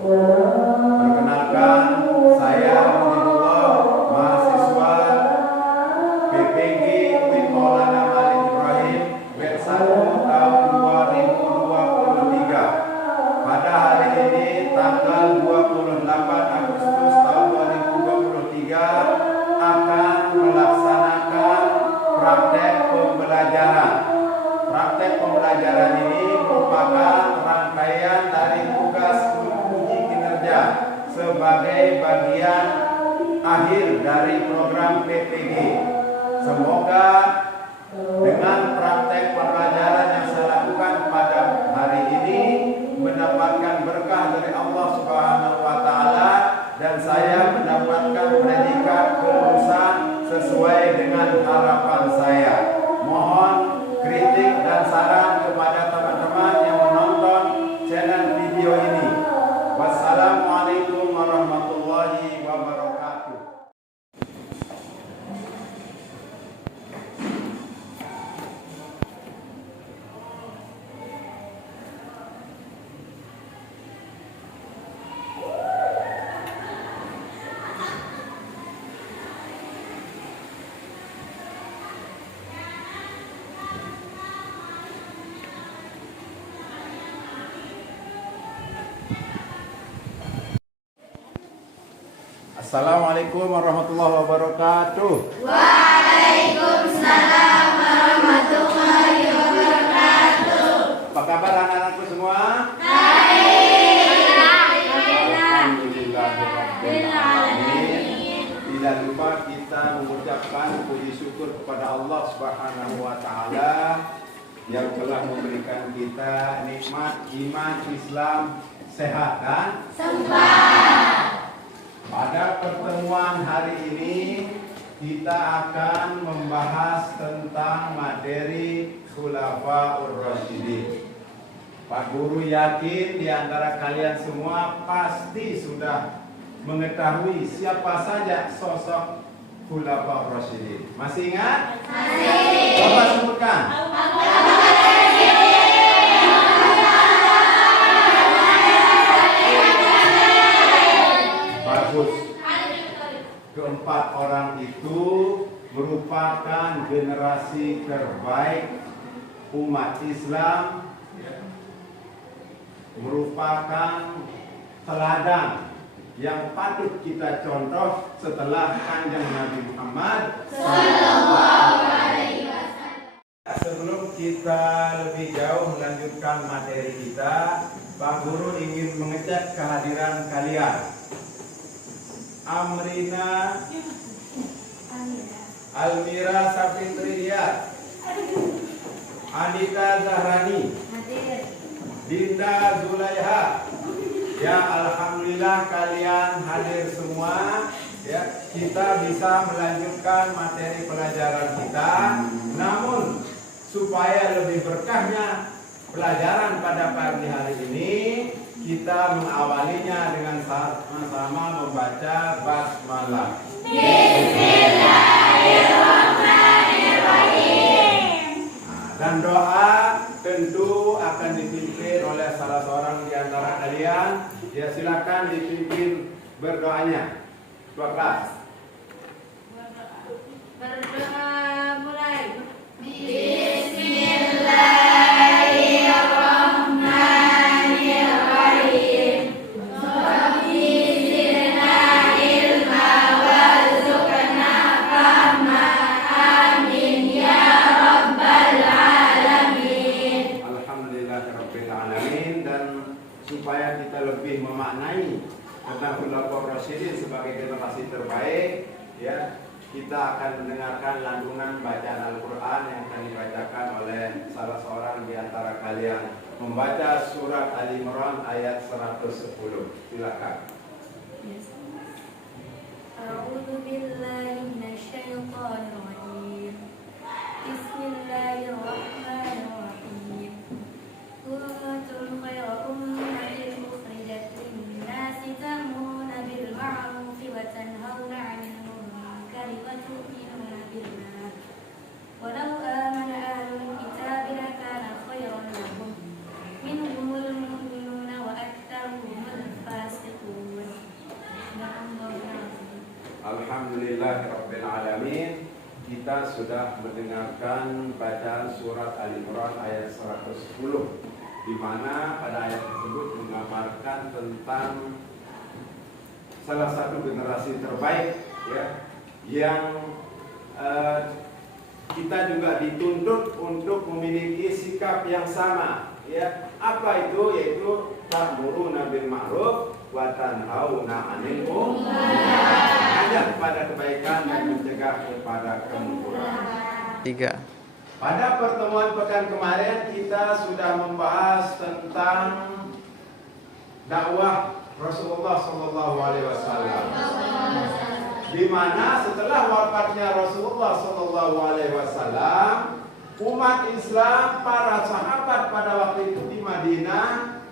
Perkenalkan, saya Habibullah, mahasiswa PPG UIN Maulana Malik Ibrahim batch 1 tahun 2023. Pada hari ini tanggal 28 Agustus tahun 2023 akan melaksanakan praktek pembelajaran. Praktek pembelajaran ini merupakan rangkaian dari tugas uji kinerja sebagai bagian akhir dari program PPG. Semoga dengan praktek pembelajaran yang saya lakukan pada hari ini mendapatkan berkah dari Allah Subhanahu wa taala dan saya mendapatkan predikat kelulusan sesuai dengan harapan saya. Mohon kritik dan saran kepada teman-teman yang menonton channel video ini. Wassalamualaikum warahmatullahi wabarakatuh. Assalamualaikum warahmatullahi wabarakatuh. Waalaikumsalam warahmatullahi wabarakatuh. Apa kabar anak-anakku semua? Baik. Alhamdulillahirrahmanirrahim. Tidak lupa kita mengucapkan puji syukur kepada Allah Subhanahu wa taala yang telah memberikan kita nikmat iman, Islam, sehat dan Sempat. pada pertemuan hari ini kita akan membahas tentang materi Khulafaur Rasyidin. Pak Guru yakin di antara kalian semua pasti sudah mengetahui siapa saja sosok Khulafaur Rasyidin. Masih ingat? Masih. Coba sebutkan. Bagus. Keempat orang itu merupakan generasi terbaik umat Islam, merupakan teladan yang patut kita contoh setelah Kanjeng Nabi Muhammad SAW. Sebelum kita lebih jauh melanjutkan materi kita, Pak Guru ingin mengecek kehadiran kalian. Amrina Almira Safitriyat, Anita Zahrani, Dinda Zulaiha. Ya, alhamdulillah kalian hadir semua. Ya, kita bisa melanjutkan materi pelajaran kita. Namun supaya lebih berkahnya pelajaran pada pagi hari ini, kita mengawalinya dengan sama-sama membaca basmalah. Bismillahirrahmanirrahim. Dan doa tentu akan dipimpin oleh salah seorang di antara kalian. Ya, silakan dipimpin berdoanya. Berdoa mulai. Bismillahirrahmanirrahim. Rabbi zidna ilma warzuqna fahma. Amin ya rabbal alamin. Alhamdulillahirabbil alamin. Dan supaya kita lebih memaknai tentang Khulafaur Rasyidin sebagai generasi terbaik, ya, kita akan mendengarkan lantunan bacaan Al-Quran yang akan dibacakan oleh salah seorang di antara kalian, membaca surat Ali Imran ayat 110. Silakan. A'udzu billahi minasyaitonir rajim. Bismillahirrahmanirrahim. Kuntum khayra ummatin ukhrijat lin-nasi ta'muruna bil ma'rufi wa tanhauna 'anil munkari wa tu'minuna billah. Walau amana ahlul kitabi lakana khayran lahum minhumul mu'minuna wa aktsaruhumul fasiqun. Alhamdulillahirabbil alamin. Kita sudah mendengarkan bacaan surat Al-Imran ayat 110, di mana pada ayat tersebut menggambarkan tentang salah satu generasi terbaik, ya, yang kita juga dituntut untuk memiliki sikap yang sama, ya. Apa itu? Yaitu ta'muruna bil ma'ruf wa tanhauna 'anil munkar, mengajak kepada kebaikan dan mencegah kepada kemungkaran. 3. Pada pertemuan pekan kemarin kita sudah membahas tentang dakwah Rasulullah Sallallahu Alaihi Wasallam, di mana setelah wafatnya Rasulullah Sallallahu Alaihi Wasallam, umat Islam, para sahabat pada waktu itu di Madinah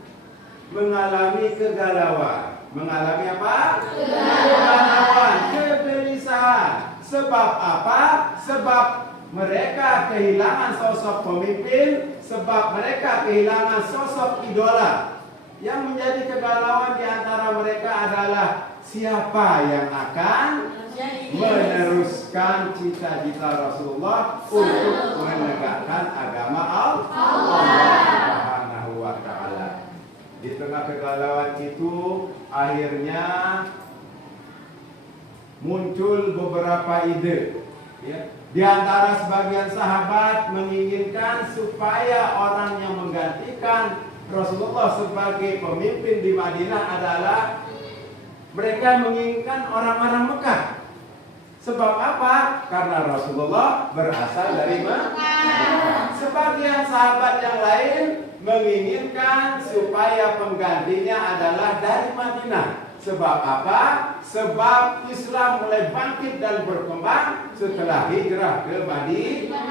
mengalami kegalauan. Mengalami apa? Kegalauan, kegelisahan. Sebab apa? Sebab mereka kehilangan sosok pemimpin, sebab mereka kehilangan sosok idola. Yang menjadi kegalauan di antara mereka adalah siapa yang akan meneruskan cita-cita Rasulullah untuk menegakkan agama Allah Subhanahu wa taala. Di tengah kegalauan itu akhirnya muncul beberapa ide, ya. Di antara sebagian sahabat menginginkan supaya orang yang menggantikan Rasulullah sebagai pemimpin di Madinah adalah mereka menginginkan orang-orang Mekah. Sebab apa? Karena Rasulullah berasal dari Mekah. Sebagian sahabat yang lain menginginkan supaya penggantinya adalah dari Madinah. Sebab apa? Sebab Islam mulai bangkit dan berkembang setelah hijrah ke Madinah.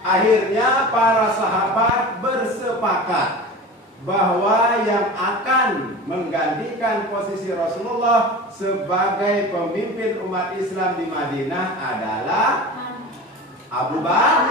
Akhirnya para sahabat bersepakat bahwa yang akan menggantikan posisi Rasulullah sebagai pemimpin umat Islam di Madinah adalah Abu Bakar.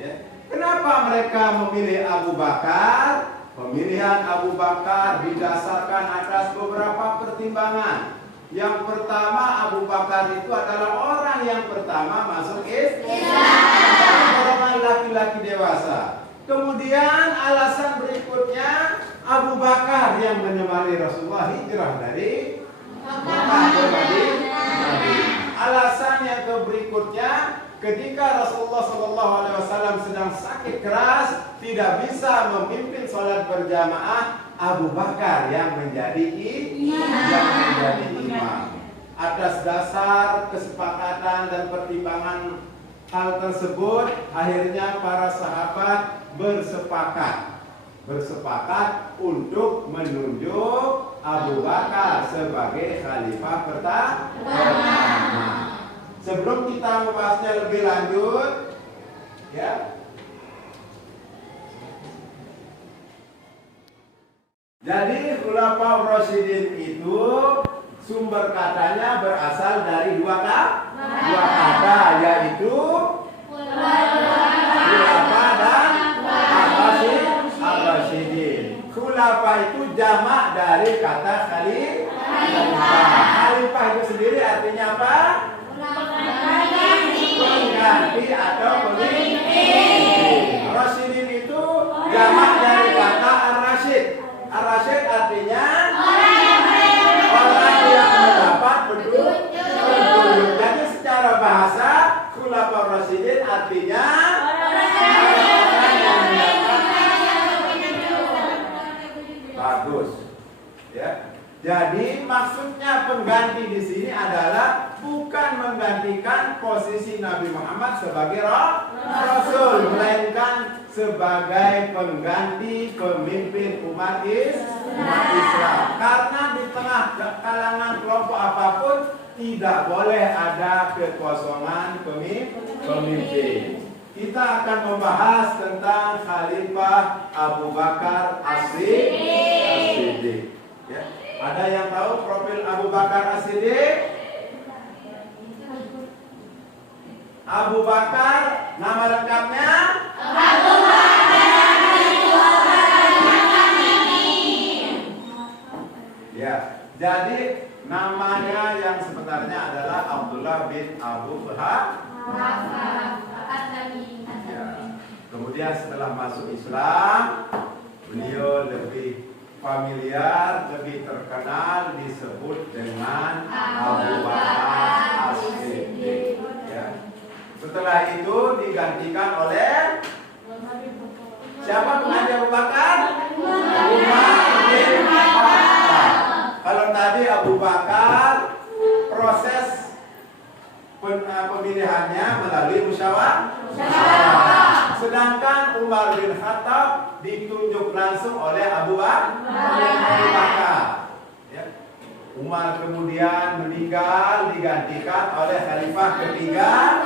Ya. Kenapa mereka memilih Abu Bakar? Pemilihan Abu Bakar didasarkan atas beberapa pertimbangan. Yang pertama, Abu Bakar itu adalah orang yang pertama masuk Islam, orang laki-laki dewasa. Kemudian alasan berikutnya, Abu Bakar yang menemani Rasulullah hijrah dari Mekah ke Madinah. Alasan yang berikutnya, ketika Rasulullah SAW sedang sakit keras, tidak bisa memimpin sholat berjamaah, Abu Bakar yang menjadi imam. Atas dasar kesepakatan dan pertimbangan hal tersebut, akhirnya para sahabat bersepakat untuk menunjuk Abu Bakar sebagai khalifah pertama. Sebelum kita membahasnya lebih lanjut, ya. Jadi Khulafaur Rasyidin itu sumber katanya berasal dari dua kata, yaitu Khulafa dan Ar-Rasyidin. Khulafa itu jamak dari kata khalifah. Khalifah itu sendiri artinya apa? Pengganti atau pemimpin. Rasyidin itu jamak dari kata Ar-Rasyid. Ar-Rasyid artinya orang yang mendapat petunjuk. Jadi secara bahasa Khulafaur Rasyidin artinya orang yang mendapat bagus, ya. Jadi maksudnya pengganti di sini adalah bukan menggantikan posisi Nabi Muhammad sebagai Rasul, melainkan sebagai pengganti pemimpin umat Islam. Karena di tengah kalangan kelompok apapun tidak boleh ada kekosongan pemimpin. Kita akan membahas tentang Khalifah Abu Bakar As-Siddiq. Ya. Ada yang tahu profil Abu Bakar As-Siddiq? Abu Bakar, nama lengkapnya? Abu Bakar. Ya. Jadi namanya yang sebenarnya adalah Abdullah bin Abu Bakar. Ya. Kemudian setelah masuk Islam, beliau lebih familiar, lebih terkenal disebut dengan Abu Bakar As-Siddiq. Ya. Setelah itu digantikan oleh siapa pengganti Abu Bakar? Umar bin Khattab. Kalau tadi Abu Bakar proses pemilihannya melalui musyawarah. Sedangkan Umar bin Khattab ditunjuk langsung oleh Abu Bakar. Ya. Umar kemudian meninggal digantikan oleh khalifah ketiga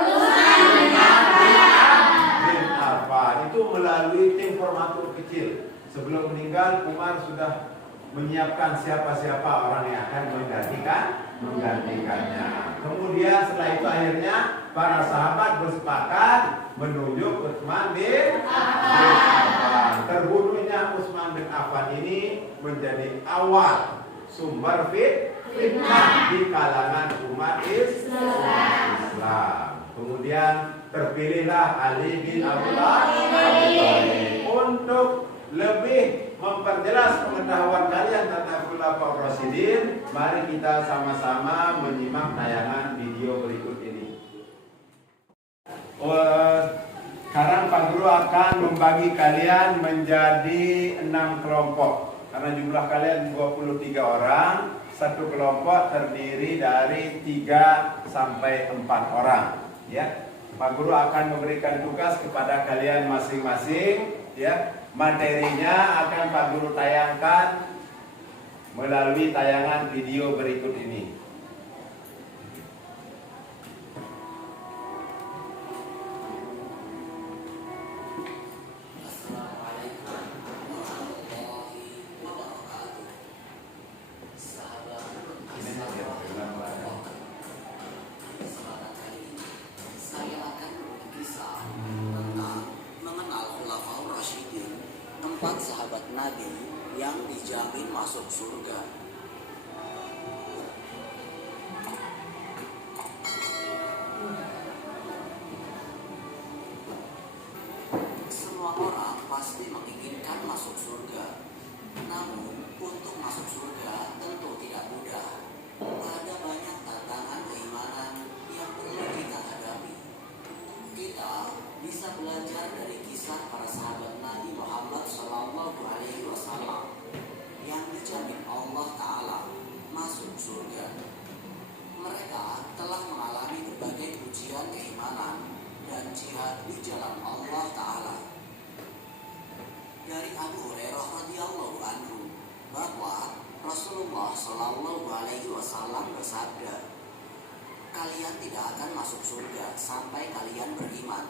bin Affan. Itu melalui tim formatur kecil. Sebelum meninggal Umar sudah menyiapkan siapa-siapa orang yang akan menggantikannya. Kemudian setelah itu akhirnya para sahabat bersepakat menunjuk Utsman bin Affan. Terbunuhnya Utsman bin Affan ini menjadi awal sumber fitnah di kalangan umat Islam. Kemudian terpilihlah Ali bin Abi Thalib untuk lebih memperjelas pengetahuan kalian tentang Khulafaur Rasyidin. Mari kita sama-sama menyimak tayangan video berikut ini. Sekarang Pak Guru akan membagi kalian menjadi 6 kelompok. Karena jumlah kalian 23 orang, satu kelompok terdiri dari 3 sampai 4 orang. Ya, Pak Guru akan memberikan tugas kepada kalian masing-masing. Ya, materinya akan Pak Guru tayangkan melalui tayangan video berikut ini. Sahabat Nabi yang dijamin masuk surga. Semua orang pasti menginginkan masuk surga. Namun untuk masuk surga tentu tidak mudah. Ada banyak tantangan keimanan yang perlu kita hadapi. Kita bisa belajar dari kisah para sahabat Nabi Muhammad SAW yang dijamin Allah Ta'ala masuk surga. Mereka telah mengalami berbagai ujian keimanan dan jihad di jalan Allah Ta'ala. Dari Abu Hurairah radhiyallahu anhu bahwa Rasulullah SAW bersabda, kalian tidak akan masuk surga sampai kalian beriman.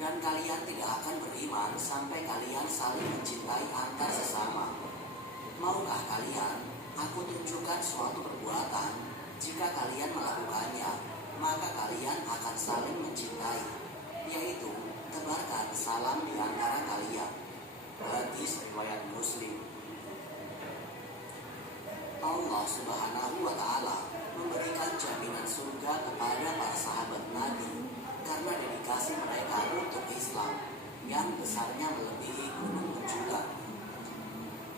Dan kalian tidak akan beriman sampai kalian saling mencintai antar sesama. Maukah kalian aku tunjukkan suatu perbuatan? Jika kalian melakukannya, maka kalian akan saling mencintai, yaitu tebarkan salam di antara kalian. Hadis riwayat Muslim. Allah Subhanahu wa Ta'ala memberikan jaminan surga kepada para sahabat Nabi karena dedikasi mereka untuk Islam yang besarnya melebihi gunung Penjulang.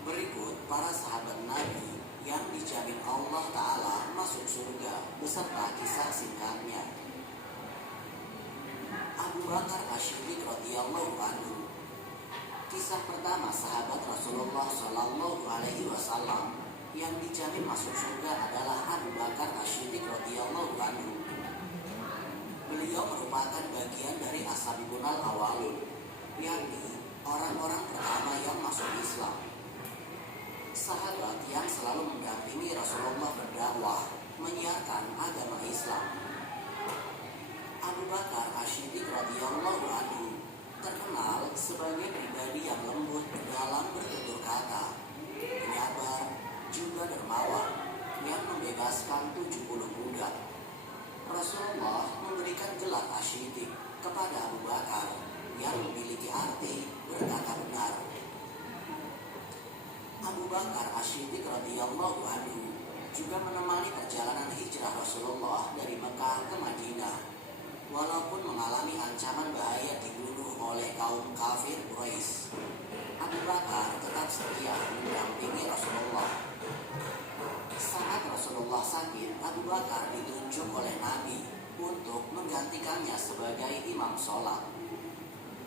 Berikut para sahabat Nabi yang dijamin Allah Ta'ala masuk surga beserta kisah singkatnya. Abu Bakar As-Siddiq radhiyallahu anhu. Kisah pertama sahabat Rasulullah SAW yang dijamin masuk surga adalah Abu Bakar As-Siddiq radhiyallahu anhu. Beliau merupakan bagian dari Ashabul Awwalin, yakni orang-orang pertama yang masuk Islam. Sahabat yang selalu mendampingi Rasulullah berdakwah, menyiarkan agama Islam. Abu Bakar As-Siddiq radhiyallahu anhu terkenal sebagai pribadi yang lembut dalam bertutur kata, penyabar, juga dermawan, yang membebaskan 70 budak. Rasulullah memberikan gelar As-Siddiq kepada Abu Bakar yang memiliki arti berkata benar. Abu Bakar As-Siddiq radhiyallahu anhu juga menemani perjalanan hijrah Rasulullah dari Mekah ke Madinah. Walaupun mengalami ancaman bahaya dibunuh oleh kaum kafir Quraisy, Abu Bakar tetap setia mendampingi Rasulullah. Saat Rasulullah sakit, Abu Bakar ditunjuk oleh Nabi untuk menggantikannya sebagai imam sholat.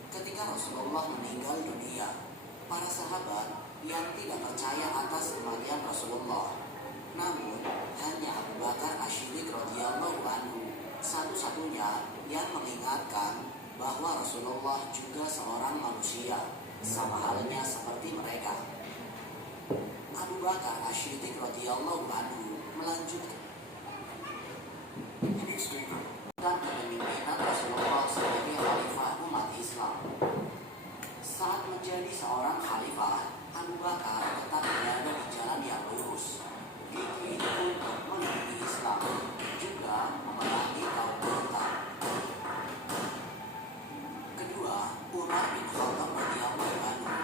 Ketika Rasulullah meninggal dunia, para sahabat yang tidak percaya atas kematian Rasulullah, namun hanya Abu Bakar As-Siddiq radhiyallahu anhu satu-satunya yang mengingatkan bahwa Rasulullah juga seorang manusia, sama halnya seperti mereka. Abu Bakar As-Siddiq radhiyallahu anhu melanjutkan kepemimpinan Rasulullah sebagai khalifah umat Islam. Saat menjadi seorang khalifah, Abu Bakar tetap berada di jalan yang lurus, gigih untuk melindungi Islam, juga memerangi kaum murtad. Kedua, Umar bin Khattab radhiyallahu anhu.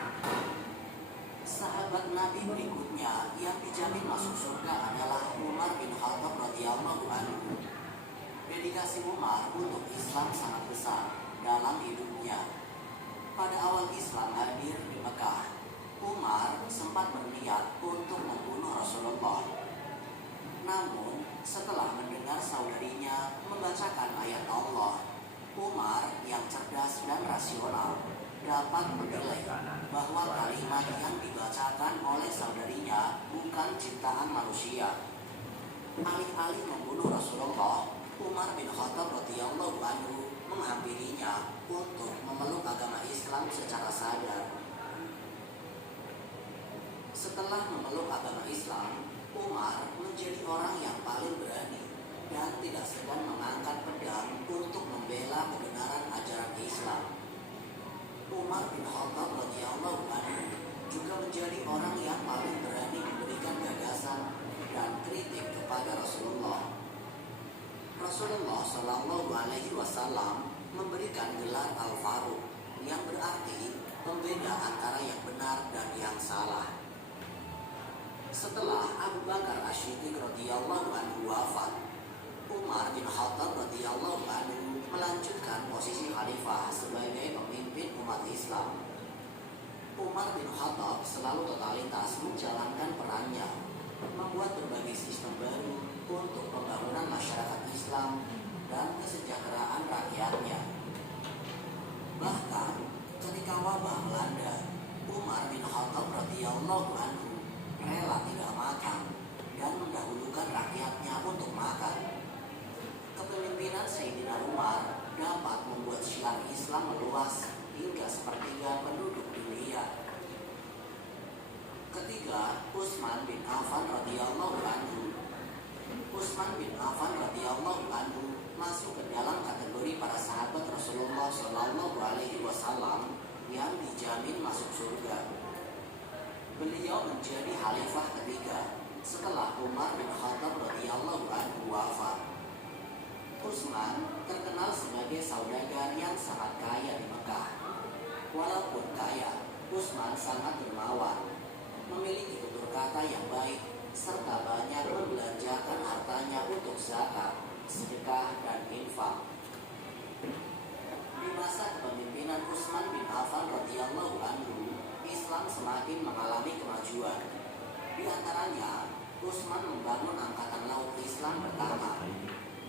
Sahabat Nabi berikutnya yang dijamin masuk surga adalah Umar bin Khattab radhiyallahu anhu. Dedikasi Umar untuk Islam sangat besar dalam hidupnya. Pada awal Islam hadir di Mekah, Umar sempat berniat untuk membunuh Rasulullah. Namun, setelah mendengar saudarinya membacakan ayat Allah, Umar yang cerdas dan rasional dapat menilai bahwa kalimat yang dibacakan oleh saudarinya bukan ciptaan manusia. Alih-alih membunuh Rasulullah, Umar bin Khattab radhiyallahu anhu menghampirinya untuk memeluk agama Islam secara sadar. Setelah memeluk agama Islam, Umar menjadi orang yang paling berani dan tidak segan mengangkat pedang untuk membela kebenaran ajaran Islam. Umar bin Khattab radhiyallahu anhu juga menjadi orang yang paling berani memberikan gagasan dan kritik kepada Rasulullah. Rasulullah Shallallahu Alaihi Wasallam memberikan gelar Al-Faruq yang berarti pembeda antara yang benar dan yang salah. Setelah Abu Bakar As-Siddiq radhiyallahu anhu wafat, Umar bin Khattab radhiyallahu anhu melanjutkan posisi khalifah sebagai pemimpin umat Islam. Umar bin Khattab selalu totalitas menjalankan perannya, membuat berbagai sistem baru untuk pembangunan masyarakat Islam dan kesejahteraan rakyatnya. Bahkan ketika wabah melanda, Umar bin Khattab radhiyallahu anhu rela tidak makan dan mendahulukan rakyatnya untuk makan. Kepemimpinan Sayyidina Umar dapat membuat syiar Islam meluas hingga sepertiga penduduk dunia. Ketiga, Utsman bin Affan radhiyallahu anhu. Utsman bin Affan radhiyallahu anhu masuk ke dalam kategori para sahabat Rasulullah Shallallahu Alaihi Wasallam yang dijamin masuk surga. Beliau menjadi khalifah ketiga setelah Umar bin Khattab radhiyallahu anhu wafat. Utsman terkenal sebagai saudagar yang sangat kaya di Mekah. Walaupun kaya, Utsman sangat dermawan, memiliki tutur kata yang baik, serta banyak membelanjakan hartanya untuk zakat, sedekah, dan infak. Di masa kepemimpinan Utsman bin Affan radhiyallahu anhu, Islam semakin mengalami kemajuan. Di antaranya, Utsman membangun angkatan laut Islam pertama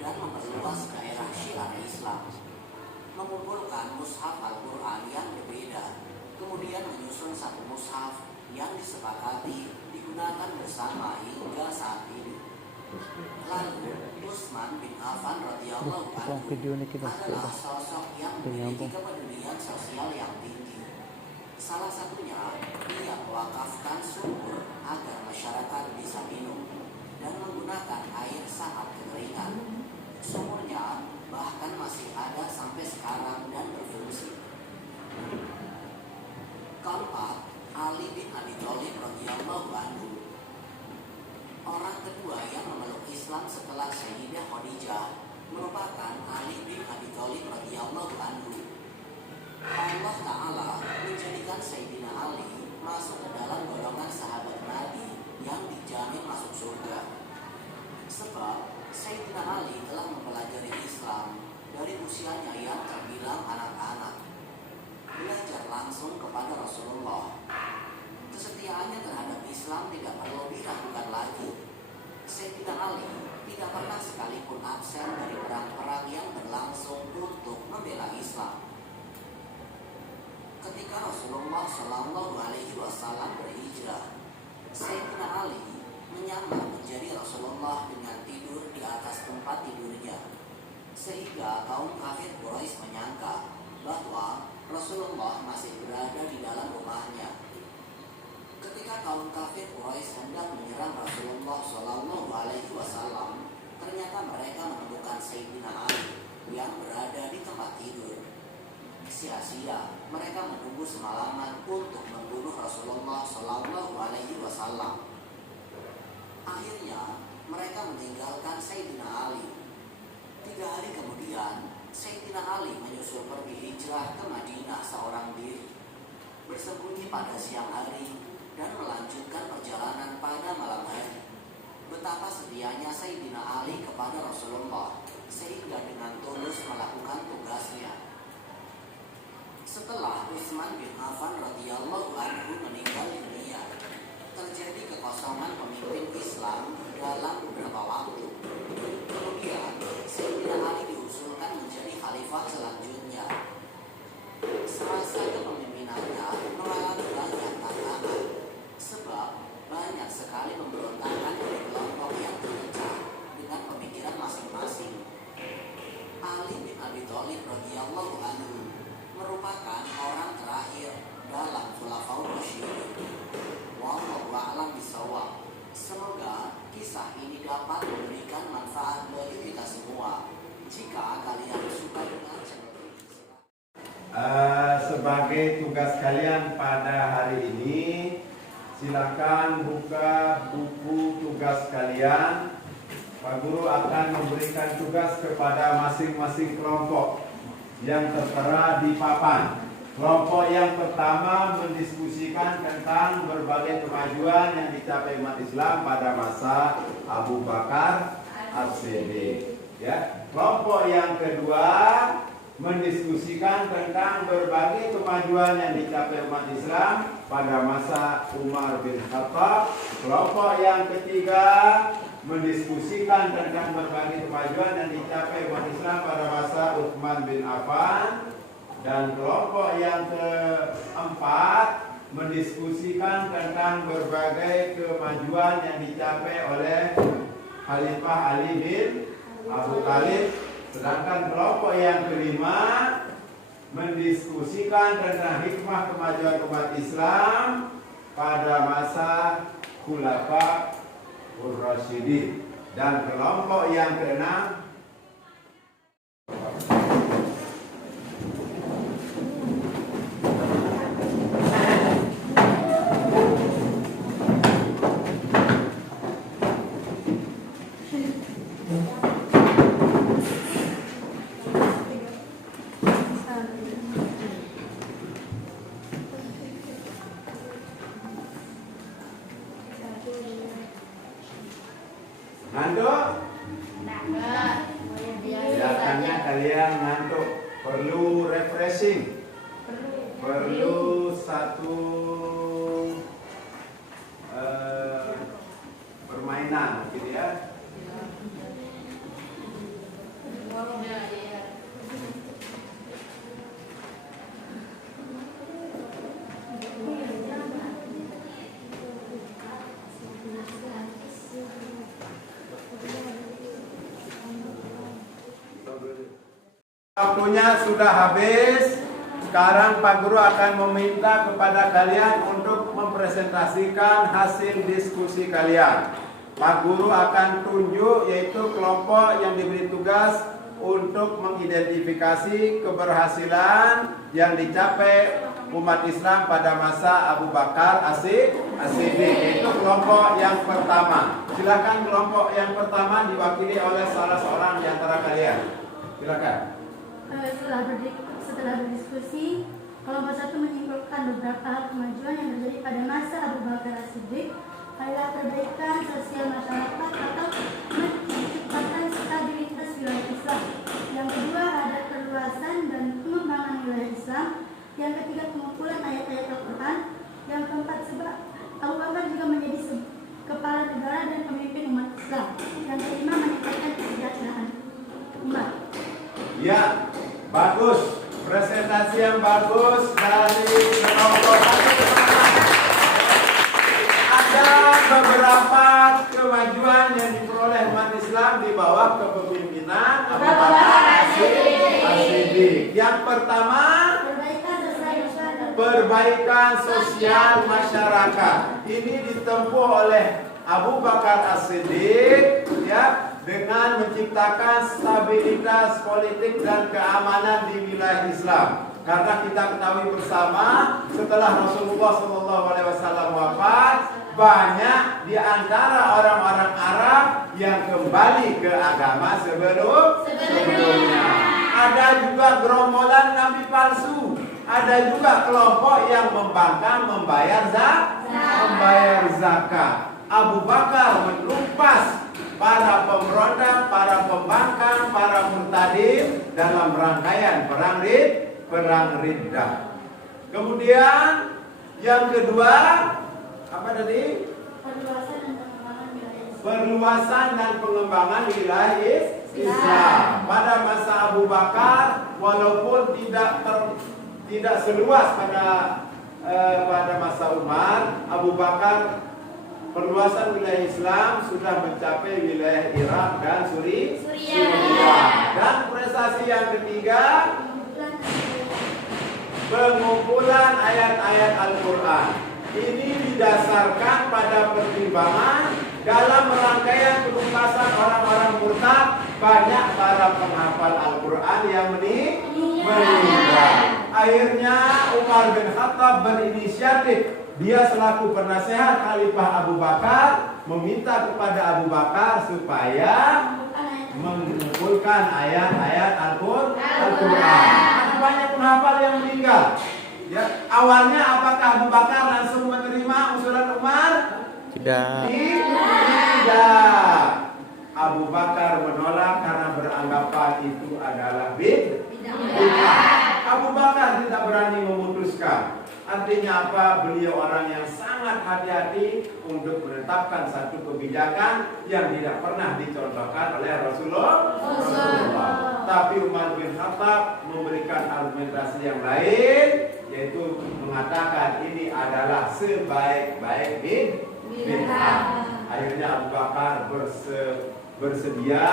dan memperluas daerah syiar Islam, mengumpulkan mushaf Al-Quran yang berbeda, kemudian menyusun satu mushaf yang disepakati digunakan bersama hingga saat ini. Lalu, Utsman bin Affan radhiyallahu anhu adalah sosok yang memiliki kepedulian sosial yang tinggi. Salah satunya, dia mewakafkan sumur agar masyarakat bisa minum dan menggunakan air saat kekeringan. Sumurnya bahkan masih ada sampai sekarang dan berfungsi. Keempat, Ali bin Abi Thalib radhiyallahu anhu. Orang kedua yang memeluk Islam setelah Sayyidah Khadijah merupakan Ali bin Abi Thalib radhiyallahu anhu. Allah Ta'ala menjadikan Sayyidina Ali masuk ke dalam golongan sahabat Nabi yang dijamin masuk surga. tidak perlu diragukan lagi. Sayyidina Ali tidak pernah sekalipun absen dari perang-perang yang berlangsung untuk membela Islam. Ketika Rasulullah Shallallahu Alaihi Wasallam berhijrah, Sayyidina Ali menyamar menjadi Rasulullah dengan tidur di atas tempat tidurnya, sehingga kaum kafir Quraisy menyangka bahwa Rasulullah masih berada di dalam rumahnya. Ketika kaum kafir Quraisy hendak menyerang Rasulullah Shallallahu Alaihi Wasallam, ternyata mereka menemukan Sayyidina Ali yang berada di tempat tidur. Sia-sia mereka menunggu semalaman untuk membunuh Rasulullah Shallallahu Alaihi Wasallam. Akhirnya mereka meninggalkan Sayyidina Ali. 3 hari kemudian, Sayyidina Ali menyusul pergi hijrah ke Madinah seorang diri, bersembunyi pada siang hari dan melanjutkan perjalanan pada malam hari. Betapa setianya Sayyidina Ali kepada Rasulullah, sehingga dengan tulus melakukan tugasnya. Setelah Utsman bin Affan radhiyallahu anhu meninggal dunia, terjadi kekosongan pemimpin Islam dalam beberapa waktu. Kemudian Sayyidina Ali diusulkan menjadi khalifah selanjutnya. Semasa kepemimpinannya mengalami banyak tantangan, sebab banyak sekali pemberontakan dari kelompok yang terpecah dengan pemikiran masing-masing. Ali bin Abi Thalib radhiyallahu anhu merupakan orang terakhir dalam Khulafaur Rasyidin. Wallahu a'lam bishawab. Semoga kisah ini dapat memberikan manfaat bagi kita semua. Jika kalian suka dengan channel ini, sebagai tugas kalian pada hari ini, silakan buka buku tugas kalian. Pak Guru akan memberikan tugas kepada masing-masing kelompok yang tertera di papan. Kelompok yang pertama mendiskusikan tentang berbagai kemajuan yang dicapai umat Islam pada masa Abu Bakar As-Siddiq. Ya. Kelompok yang kedua mendiskusikan tentang berbagai kemajuan yang dicapai umat Islam pada masa Umar bin Khattab. Kelompok yang ketiga mendiskusikan tentang berbagai kemajuan yang dicapai umat Islam pada masa Utsman bin Affan. Dan kelompok yang keempat mendiskusikan tentang berbagai kemajuan yang dicapai oleh Khalifah Ali bin Abu Thalib. Sedangkan kelompok yang kelima mendiskusikan tentang hikmah kemajuan umat Islam pada masa Khulafaur Rasyidin. Dan kelompok yang keenam ngantuk? Kelihatannya kalian ngantuk. Perlu refreshing. Perlu satu permainan gitu ya. Waktunya sudah habis. Sekarang Pak Guru akan meminta kepada kalian untuk mempresentasikan hasil diskusi kalian. Pak Guru akan tunjuk yaitu kelompok yang diberi tugas untuk mengidentifikasi keberhasilan yang dicapai umat Islam pada masa Abu Bakar As-Siddiq. Itu kelompok yang pertama. Silakan kelompok yang pertama diwakili oleh salah seorang di antara kalian. Silakan. Setelah berdiskusi, kelompok satu menyimpulkan beberapa hal kemajuan yang terjadi pada masa Abu Bakar As-Siddiq, adalah perbaikan sosial masyarakat atau menciptakan stabilitas wilayah Islam. Yang kedua ada perluasan dan pengembangan wilayah Islam. Yang ketiga pengumpulan ayat-ayat Al-Quran. Yang keempat sebab Abu Bakar juga menjadi Apresiasi yang bagus dari kelompok. Ada beberapa kemajuan yang diperoleh umat Islam di bawah kepemimpinan Abu Bakar As-Siddiq. Yang pertama, perbaikan sosial masyarakat. Ini ditempuh oleh Abu Bakar As-Siddiq ya, dengan menciptakan stabilitas politik dan keamanan di wilayah Islam. Karena kita ketahui bersama, setelah Rasulullah SAW wafat, banyak di antara orang-orang Arab yang kembali ke agama sebelumnya. Ada juga gerombolan nabi palsu. Ada juga kelompok yang membangkang membayar zakat. Abu Bakar menumpas para pemberontak, para pembangkang, para murtadin dalam rangkaian perang Riddah. Kemudian yang kedua, apa tadi? Perluasan dan pengembangan wilayah Islam. Pada masa Abu Bakar, walaupun tidak seluas pada masa Umar, Abu Bakar perluasan wilayah Islam sudah mencapai wilayah Irak dan Suriah. Dan prestasi yang ketiga, pengumpulan ayat-ayat Al-Quran. Ini didasarkan pada pertimbangan dalam rangkaian penuntasan orang-orang murtad, banyak para penghafal Al-Quran yang meninggal. Akhirnya Umar bin Khattab berinisiatif. Dia selaku penasehat Khalifah Abu Bakar meminta kepada Abu Bakar supaya mengumpulkan ayat-ayat Al-Quran. Ada banyak penghafal yang meninggal. Ya, awalnya apakah Abu Bakar langsung menerima usulan Umar? Tidak. Tidak. Abu Bakar menolak karena beranggapan itu adalah bid'ah. Abu Bakar tidak berani memutuskan. Artinya apa? Beliau orang yang sangat hati-hati untuk menetapkan satu kebijakan yang tidak pernah dicontohkan oleh Rasulullah. Tapi Umar bin Khattab memberikan argumentasi yang lain, yaitu mengatakan ini adalah sebaik-baik bid'ah. Akhirnya Abu Bakar bersedia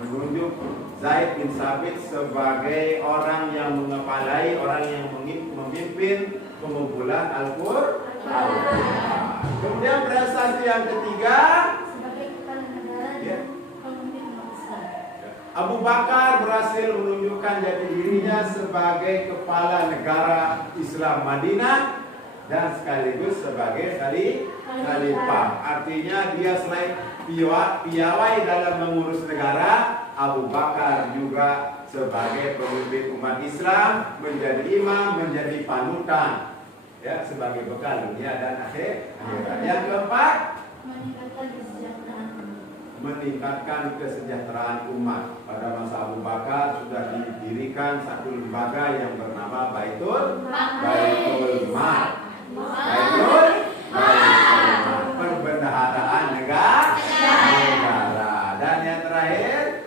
menunjuk Zaid bin Sabit sebagai orang yang mengepalai, orang yang memimpin pengumpulan Al-Quran. Kemudian prestasi yang ketiga, Abu Bakar berhasil menunjukkan jati dirinya sebagai kepala negara Islam Madinah dan sekaligus sebagai khalifah. Artinya dia selain piawai dalam mengurus negara, Abu Bakar juga sebagai pemimpin umat Islam, menjadi imam, menjadi panutan, ya, sebagai bekal dunia dan akhirat. Yang keempat, meningkatkan kesejahteraan umat. Pada masa Abu Bakar sudah didirikan satu lembaga yang bernama Baitul Mal. Perbendaharaan negara. Dan yang terakhir,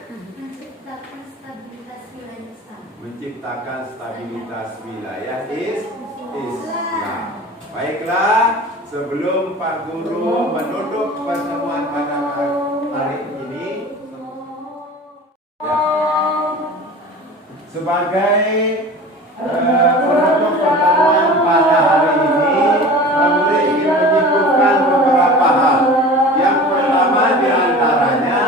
menciptakan stabilitas wilayah Islam. Baiklah, sebelum Pak Guru menutup pertemuan pada hari ini, ya, sebagai penutup pertemuan pada hari ini, Pak Guru ingin menyebutkan beberapa hal. Yang pertama diantaranya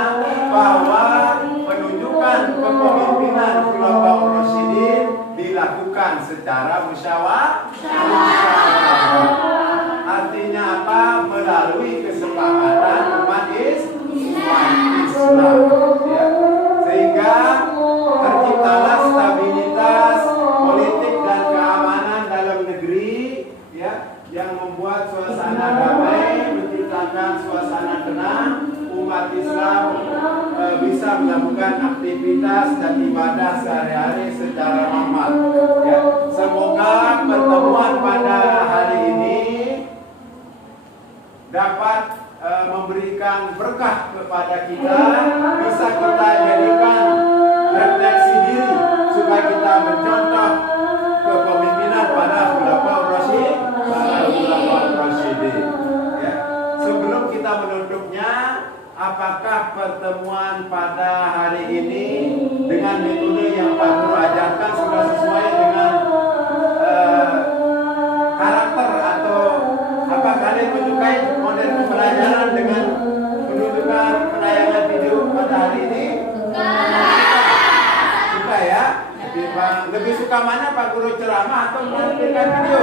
bahwa penunjukan kepemimpinan Khulafaur Rasyidin dilakukan secara musyawarah. Artinya apa? Melalui kesepakatan umat Islam, ya. Sehingga terciptalah stabilitas politik dan keamanan dalam negeri, ya, yang membuat suasana damai, menciptakan suasana tenang, umat Islam bisa melakukan aktivitas dan ibadah sehari-hari secara normal, ya. Semoga pertemuan pada hari ini dapat memberikan berkah kepada kita, bisa kita jadikan refleksi diri supaya kita mencontoh apakah pertemuan pada hari ini dengan metode yang Pak Guru ajarkan sudah sesuai dengan karakter atau apa kalian menyukai model pembelajaran dengan penunjukan penayangan video pada hari ini? Suka ya? Lebih suka mana Pak Guru ceramah atau menampilkan video?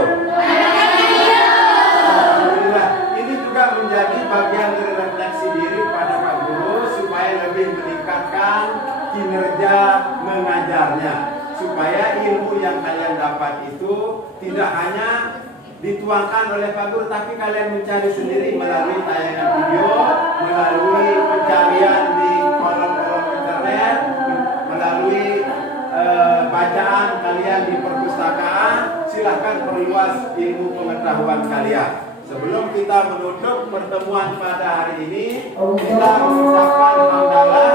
Alhamdulillah. Ini juga menjadi bagian dari refleksi diri pada Pak Guru supaya lebih meningkatkan kinerja mengajarnya, supaya ilmu yang kalian dapat itu tidak hanya dituangkan oleh Pak Guru, tapi kalian mencari sendiri melalui tayangan video, melalui pencarian di kolom-kolom internet, melalui bacaan kalian di perpustakaan. Silahkan perluas ilmu pengetahuan kalian. Sebelum kita menutup pertemuan pada hari ini, kita mengucapkan hamdalah.